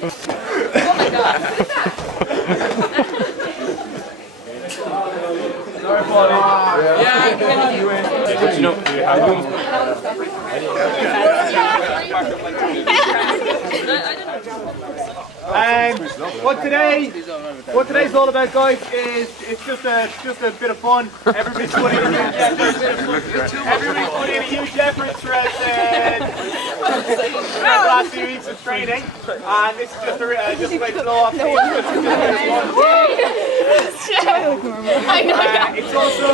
my god. Sorry, buddy. Yeah, you win. You know, what today's all about, guys, is it's just a bit of fun. Everybody's putting in a huge effort. Everybody's putting in a huge effort throughout the last few weeks of training, and this is just a way to blow off the it's also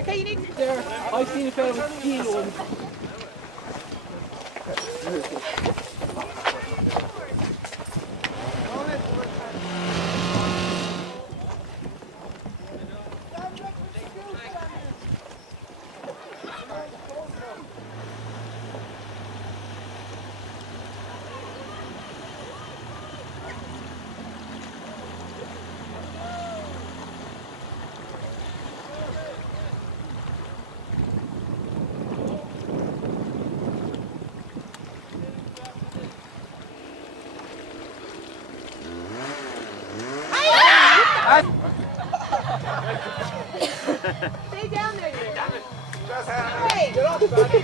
Okay, you need to... I've seen a fellow with skiing on. Stay down there. Hey! Get off, buddy!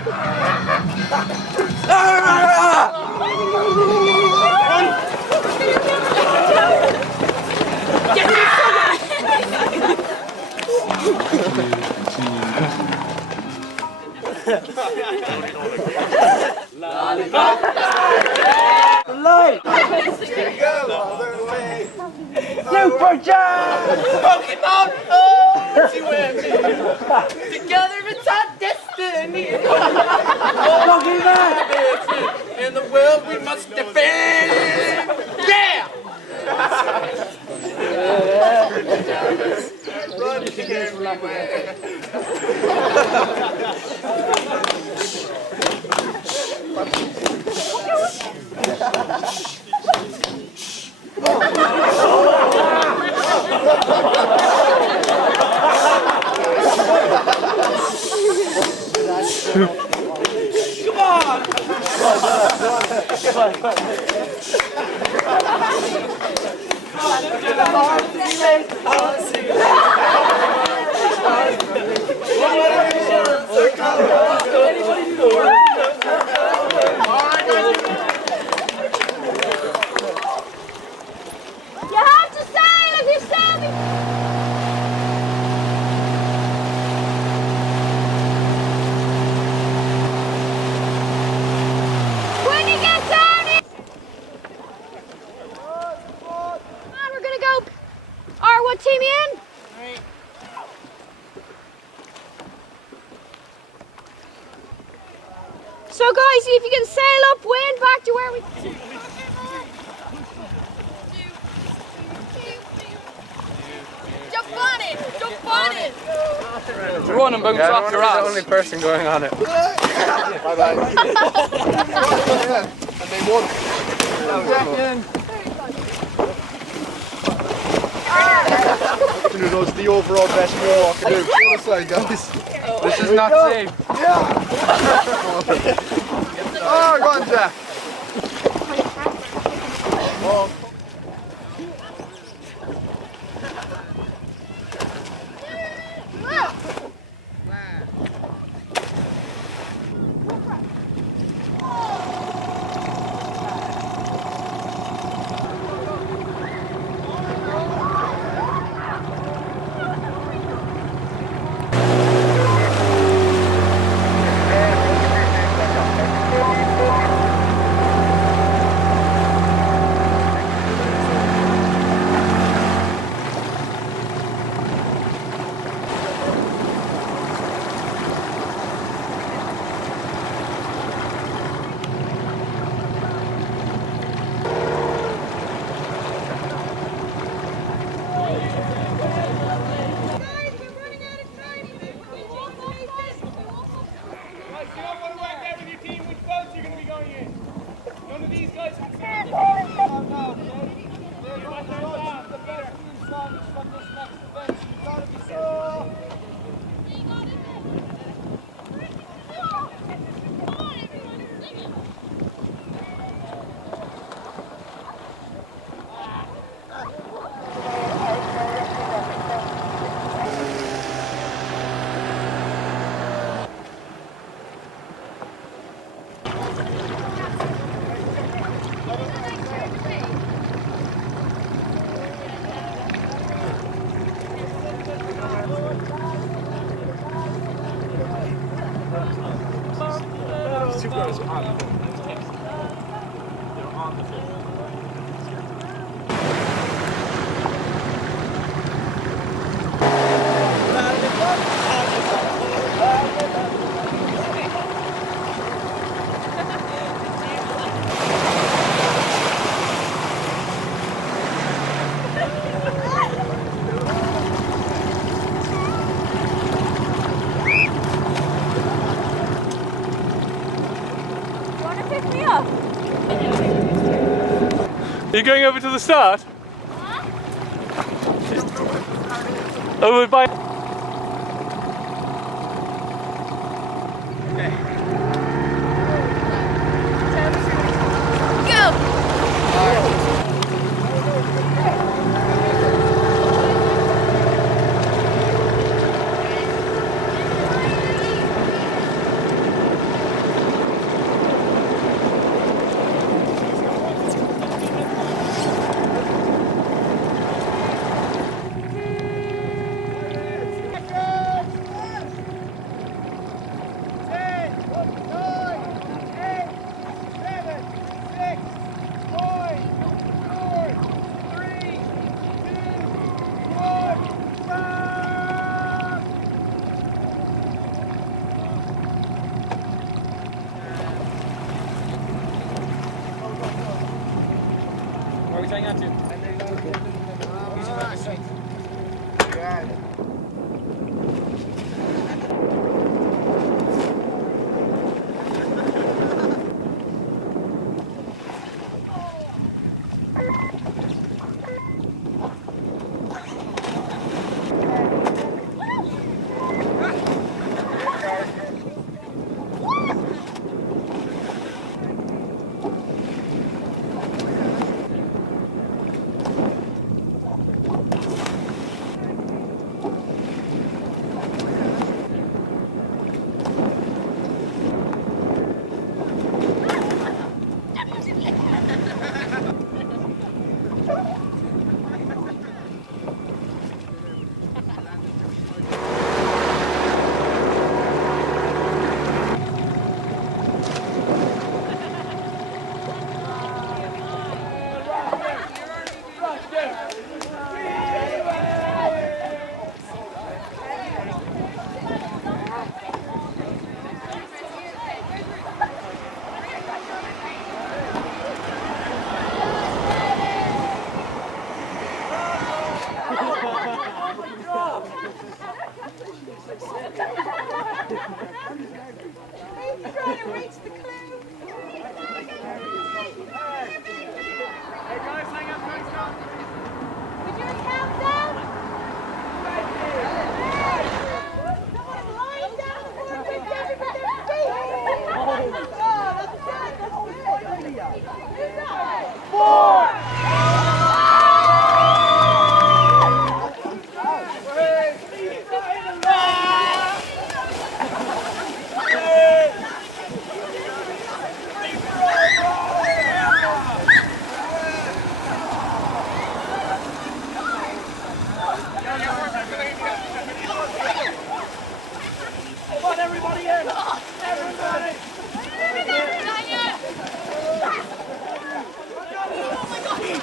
Light! Super Jam! Pokemon! Oh, you and me! Together it's our destiny! Pokemon! In the world we must defend! Yeah! You have to sail if you're sailing. When you get down here. Come on, we're gonna go. What team you in? So guys, see if you can sail upwind back to where we... Jump on it! Jump on it! Run and bounce off your ass. The only person going on it. Bye-bye. And they won. That's the overall best move I can do. On the side, guys. This is not safe. Oh, go on, Jack. Are you going over to the start? Over by. Where are we taking out to? Using the street.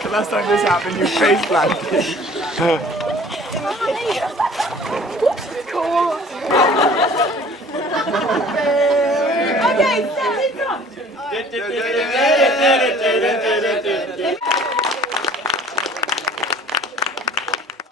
The last time this happened, you face planted.